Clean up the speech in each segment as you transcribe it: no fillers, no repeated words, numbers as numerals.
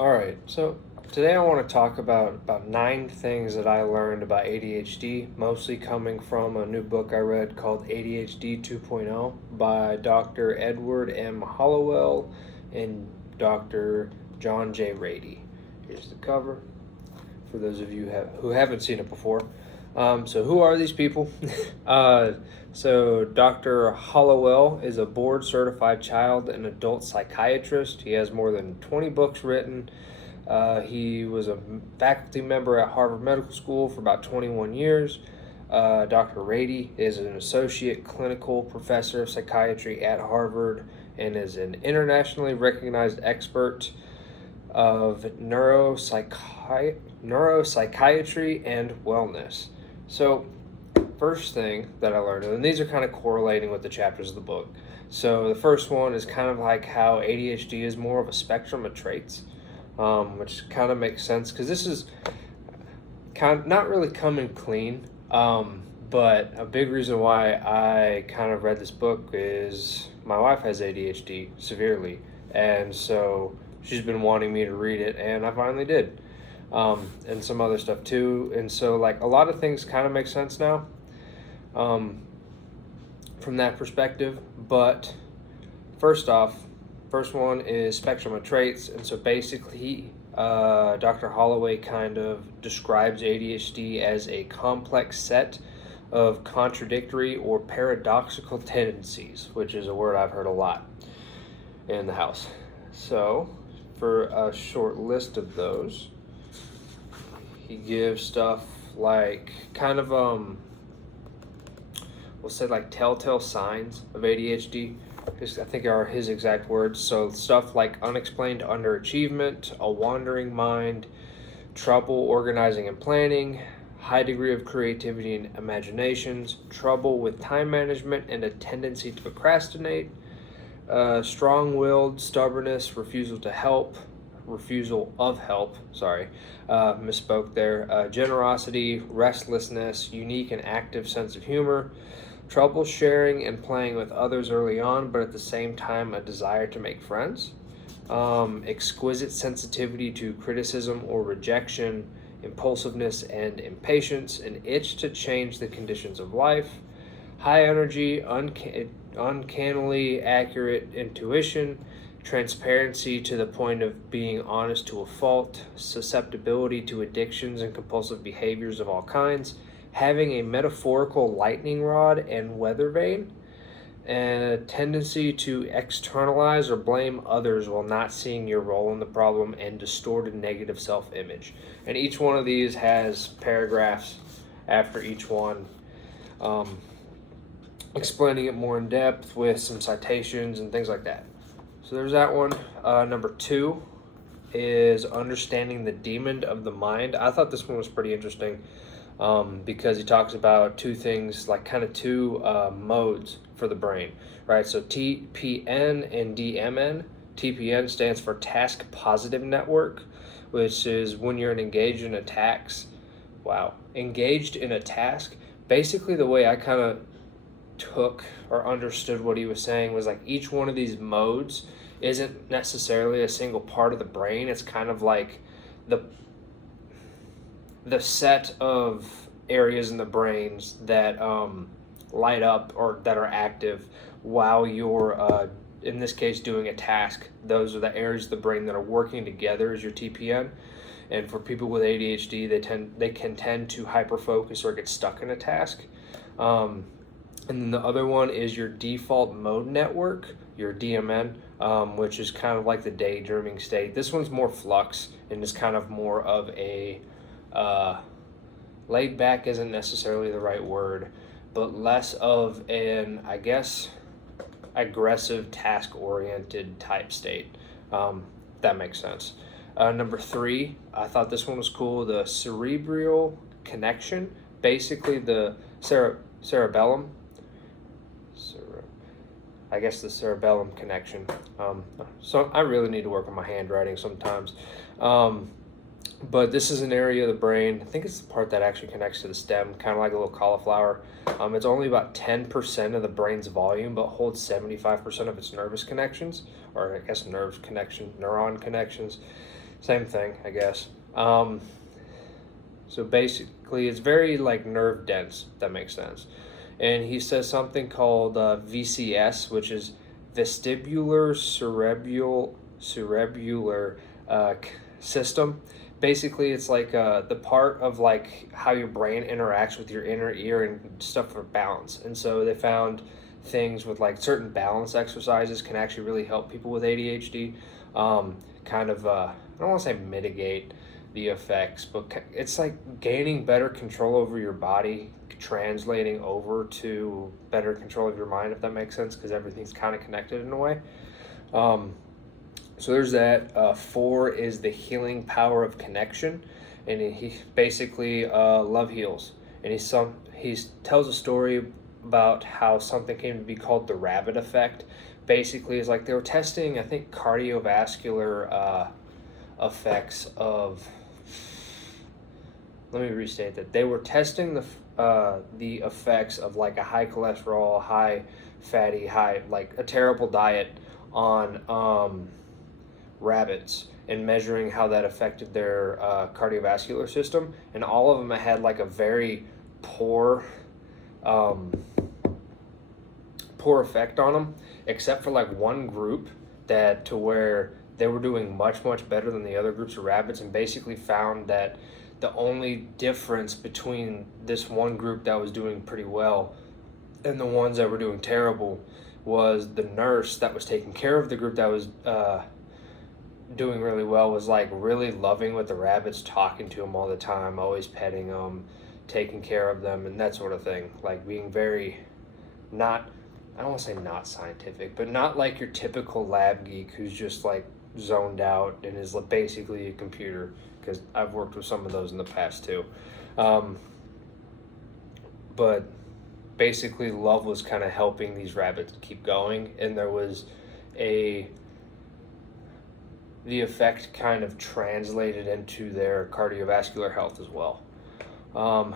All right, so today I want to talk about 9 things that I learned about ADHD, mostly coming from a new book I read called ADHD 2.0 by Dr. Edward M. Hallowell and Dr. John J. Ratey. Here's the cover for those of you who haven't seen it before. So who are these people? So Dr. Hallowell is a board-certified child and adult psychiatrist. He has more than 20 books written. He was a faculty member at Harvard Medical School for about 21 years. Dr. Ratey is an associate clinical professor of psychiatry at Harvard and is an internationally recognized expert of neuropsychiatry and wellness. So, first thing that I learned, and these are kind of correlating with the chapters of the book. So, the first one is kind of like how ADHD is more of a spectrum of traits, which kind of makes sense because this is kind of not really coming clean. But a big reason why I kind of read this book is my wife has ADHD severely, and so she's been wanting me to read it, and I finally did. And some other stuff too. And so, like, a lot of things kind of make sense now from that perspective. But first one is spectrum of traits. And so basically, Dr. Holloway kind of describes ADHD as a complex set of contradictory or paradoxical tendencies, which is a word I've heard a lot in the house. So, for a short list of those, he gives stuff like kind of we'll say like telltale signs of ADHD. I think are his exact words. So stuff like unexplained underachievement, a wandering mind, trouble organizing and planning, high degree of creativity and imaginations, trouble with time management and a tendency to procrastinate, strong-willed stubbornness, refusal of help, misspoke there, generosity, restlessness, unique and active sense of humor, trouble sharing and playing with others early on, but at the same time a desire to make friends, exquisite sensitivity to criticism or rejection, impulsiveness and impatience, an itch to change the conditions of life, high energy, uncannily accurate intuition, transparency to the point of being honest to a fault, susceptibility to addictions and compulsive behaviors of all kinds, having a metaphorical lightning rod and weather vane, and a tendency to externalize or blame others while not seeing your role in the problem, and distorted negative self-image. And each one of these has paragraphs after each one, explaining it more in depth with some citations and things like that. So there's that one. Number 2 is understanding the demon of the mind. I thought this one was pretty interesting because he talks about two things, like kind of two modes for the brain, right? So TPN and DMN. TPN stands for task positive network, which is when you're engaged in a task. Engaged in a task. Basically, the way I kind of took or understood what he was saying was like each one of these modes isn't necessarily a single part of the brain. It's kind of like the set of areas in the brains that light up or that are active while you're in this case doing a task. Those are the areas of the brain that are working together as your TPN. And for people with ADHD, they can tend to hyperfocus or get stuck in a task. And then the other one is your default mode network, your DMN, which is kind of like the daydreaming state. This one's more flux and is kind of more of a laid back isn't necessarily the right word, but less of an, I guess, aggressive task-oriented type state. That makes sense. Number 3, I thought this one was cool, the cerebral connection, basically the cerebellum. I guess the cerebellum connection. So I really need to work on my handwriting sometimes. But this is an area of the brain, I think it's the part that actually connects to the stem, kind of like a little cauliflower. It's only about 10% of the brain's volume, but holds 75% of its nervous connections, or I guess neuron connections. Same thing, I guess. So basically, it's very like nerve dense, if that makes sense. And he says something called VCS, which is vestibular cerebral system. Basically, it's like the part of like how your brain interacts with your inner ear and stuff for balance. And so they found things with like certain balance exercises can actually really help people with ADHD. I don't want to say mitigate the effects, but it's like gaining better control over your body, translating over to better control of your mind, if that makes sense, because everything's kind of connected in a way. So there's that. 4 is the healing power of connection, and he basically love heals, and he tells a story about how something came to be called the rabbit effect. Basically, is like they were testing, I think, cardiovascular effects of. Let me restate that. They were testing the effects of like a high cholesterol, high fatty, high like a terrible diet on rabbits and measuring how that affected their cardiovascular system, and all of them had like a very poor poor effect on them, except for like one group that to where they were doing much better than the other groups of rabbits, and basically found that the only difference between this one group that was doing pretty well and the ones that were doing terrible was the nurse that was taking care of the group that was doing really well was like really loving with the rabbits, talking to them all the time, always petting them, taking care of them, and that sort of thing. Like being very not, I don't want to say not scientific, but not like your typical lab geek who's just like zoned out and is basically a computer, because I've worked with some of those in the past too. But basically love was kind of helping these rabbits keep going, and there was the effect kind of translated into their cardiovascular health as well. So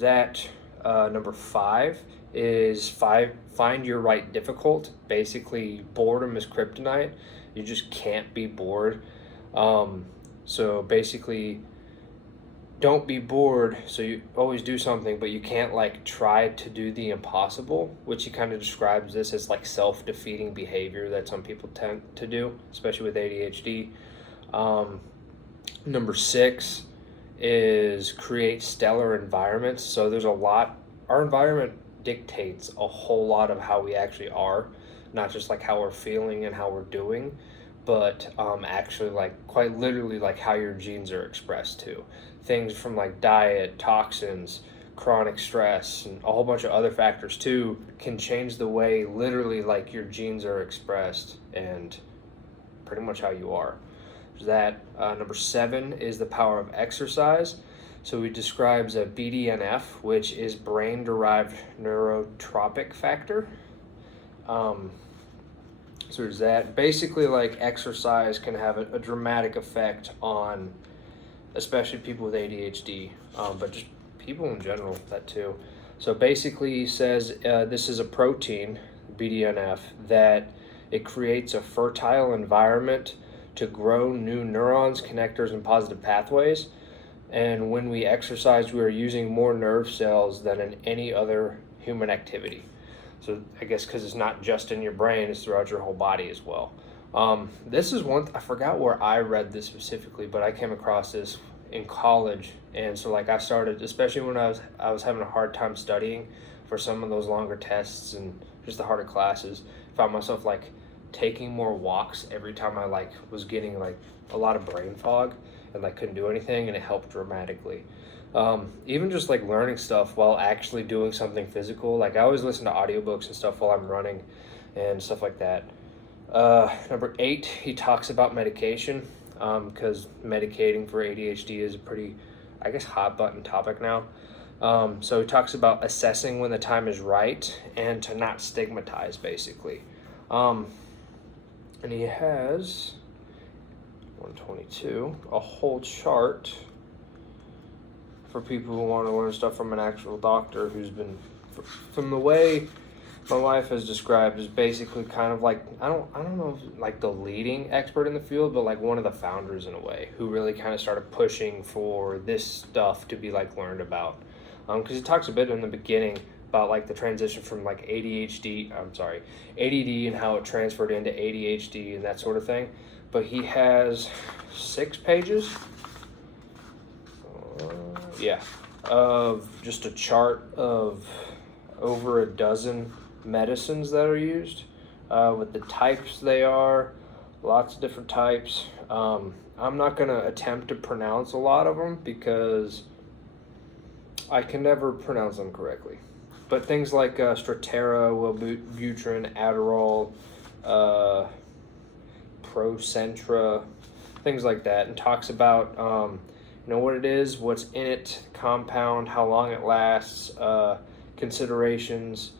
that number 5 is find your right difficult. Basically, boredom is kryptonite. You just can't be bored. So basically, don't be bored. So you always do something, but you can't like try to do the impossible, which he kind of describes this as like self-defeating behavior that some people tend to do, especially with ADHD. Number 6 is create stellar environments. So there's a lot, our environment dictates a whole lot of how we actually are, not just like how we're feeling and how we're doing, but actually like quite literally like how your genes are expressed too. Things from like diet, toxins, chronic stress, and a whole bunch of other factors too can change the way literally like your genes are expressed and pretty much how you are. So that number 7 is the power of exercise. So he describes a BDNF, which is brain-derived neurotropic factor. So there's that. Basically, like exercise can have a dramatic effect on, especially people with ADHD, but just people in general, that too. So basically, he says this is a protein, BDNF, that it creates a fertile environment to grow new neurons, connectors, and positive pathways. And when we exercise, we are using more nerve cells than in any other human activity. So I guess because it's not just in your brain, it's throughout your whole body as well. This is one, I forgot where I read this specifically, but I came across this in college. And so like I started, especially when I was having a hard time studying for some of those longer tests and just the harder classes, found myself like taking more walks every time I like was getting like a lot of brain fog and like couldn't do anything, and it helped dramatically. Even just like learning stuff while actually doing something physical. Like I always listen to audiobooks and stuff while I'm running and stuff like that. Number 8, he talks about medication, because medicating for ADHD is a pretty, I guess, hot button topic now. So he talks about assessing when the time is right and to not stigmatize, basically. And he has 122, a whole chart for people who want to learn stuff from an actual doctor who's been, from the way my wife has described as basically kind of like I don't know if like the leading expert in the field, but like one of the founders in a way, who really kind of started pushing for this stuff to be like learned about. Because he talks a bit in the beginning about like the transition from like ADD and how it transferred into ADHD and that sort of thing. But he has 6 pages, of just a chart of over a dozen medicines that are used, with the types they are, lots of different types. I'm not going to attempt to pronounce a lot of them because I can never pronounce them correctly. But things like Strattera, Wellbutrin, Adderall, Procentra, things like that, and talks about what it is, what's in it, compound, how long it lasts, considerations,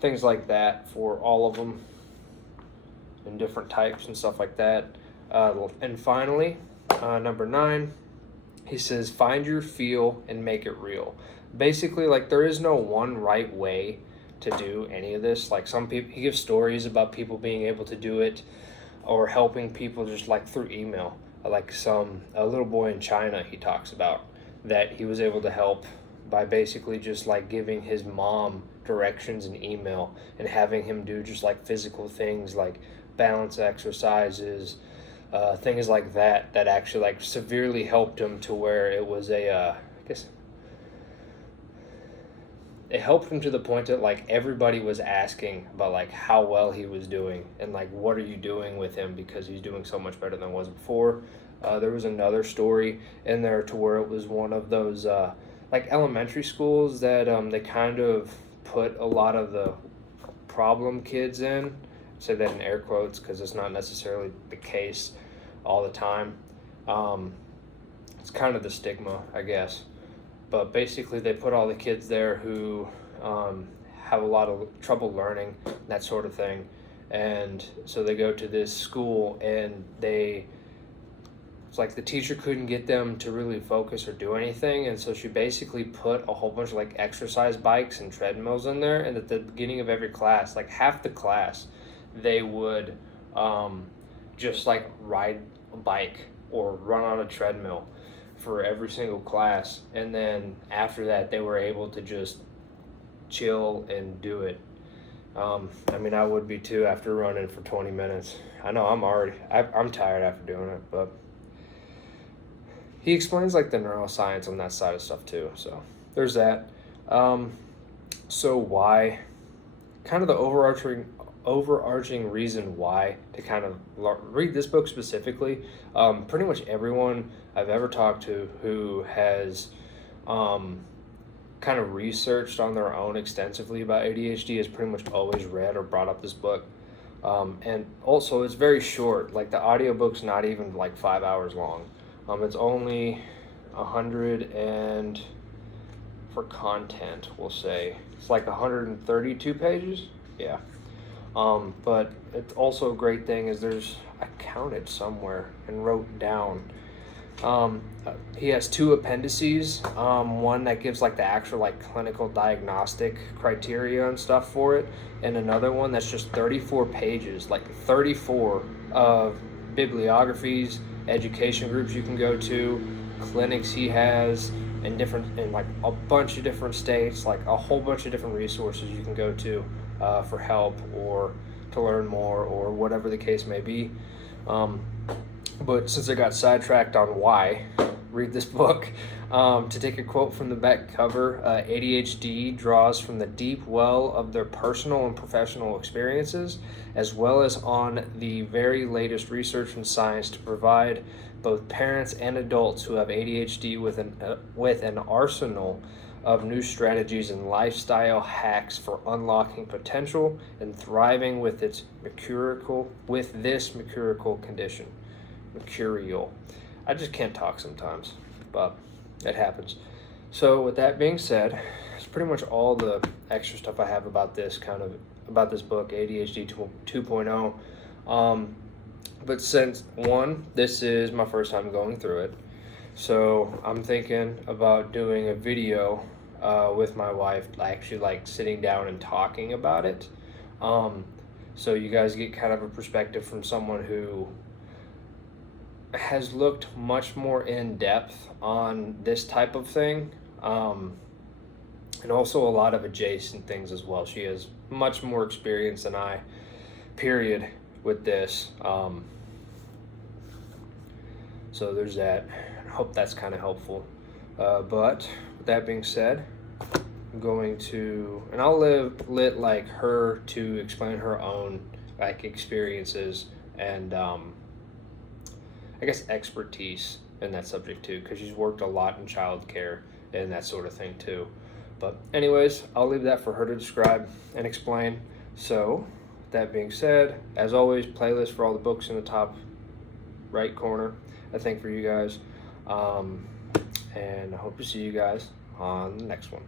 things like that for all of them, and different types and stuff like that. And finally, number 9, he says, find your feel and make it real. Basically, like, there is no one right way to do any of this. Like, some people, he gives stories about people being able to do it or helping people just like through email. Like a little boy in China, he talks about that he was able to help by basically just like giving his mom directions in email and having him do just like physical things like balance exercises, things like that actually like severely helped him to where it was it helped him to the point that like everybody was asking about like how well he was doing and like what are you doing with him because he's doing so much better than was before. There was another story in there to where it was one of those like elementary schools that they kind of put a lot of the problem kids in. I say that in air quotes because it's not necessarily the case all the time. It's kind of the stigma, I guess. But basically they put all the kids there who have a lot of trouble learning, that sort of thing. And so they go to this school and it's like the teacher couldn't get them to really focus or do anything. And so she basically put a whole bunch of like exercise bikes and treadmills in there. And at the beginning of every class, like half the class, they would just like ride a bike or run on a treadmill for every single class, and then after that they were able to just chill and do it. I mean, I would be too after running for 20 minutes. I know I'm tired after doing it, but he explains like the neuroscience on that side of stuff too, so there's that. So why, kind of the overarching reason why to kind of read this book specifically. Pretty much everyone I've ever talked to who has kind of researched on their own extensively about ADHD has pretty much always read or brought up this book. And also it's very short. Like the audiobook's not even like 5 hours long. It's only 100 and for content, we'll say it's like 132 pages. Yeah. But it's also a great thing is I counted somewhere and wrote down, he has 2 appendices, one that gives like the actual like clinical diagnostic criteria and stuff for it, and another one that's just 34 pages, like 34 of bibliographies, education groups you can go to, clinics he has in like a bunch of different states, like a whole bunch of different resources you can go to for help or to learn more or whatever the case may be. But since I got sidetracked on why read this book, to take a quote from the back cover, ADHD draws from the deep well of their personal and professional experiences, as well as on the very latest research and science to provide both parents and adults who have ADHD with an arsenal of new strategies and lifestyle hacks for unlocking potential and thriving with this mercurial condition. Mercurial. I just can't talk sometimes, but it happens. So with that being said, it's pretty much all the extra stuff I have about this book, ADHD 2.0. But since this is my first time going through it, so I'm thinking about doing a video with my wife, actually like sitting down and talking about it. So you guys get kind of a perspective from someone who has looked much more in depth on this type of thing, and also a lot of adjacent things as well. She has much more experience than I, period, with this. So there's that. I hope that's kind of helpful. But with that being said, I'm going to, and I'll let like her to explain her own like experiences and I guess expertise in that subject too, because she's worked a lot in childcare and that sort of thing too. But anyways, I'll leave that for her to describe and explain. So that being said, as always, playlist for all the books in the top right corner, I think, for you guys. And I hope to see you guys on the next one.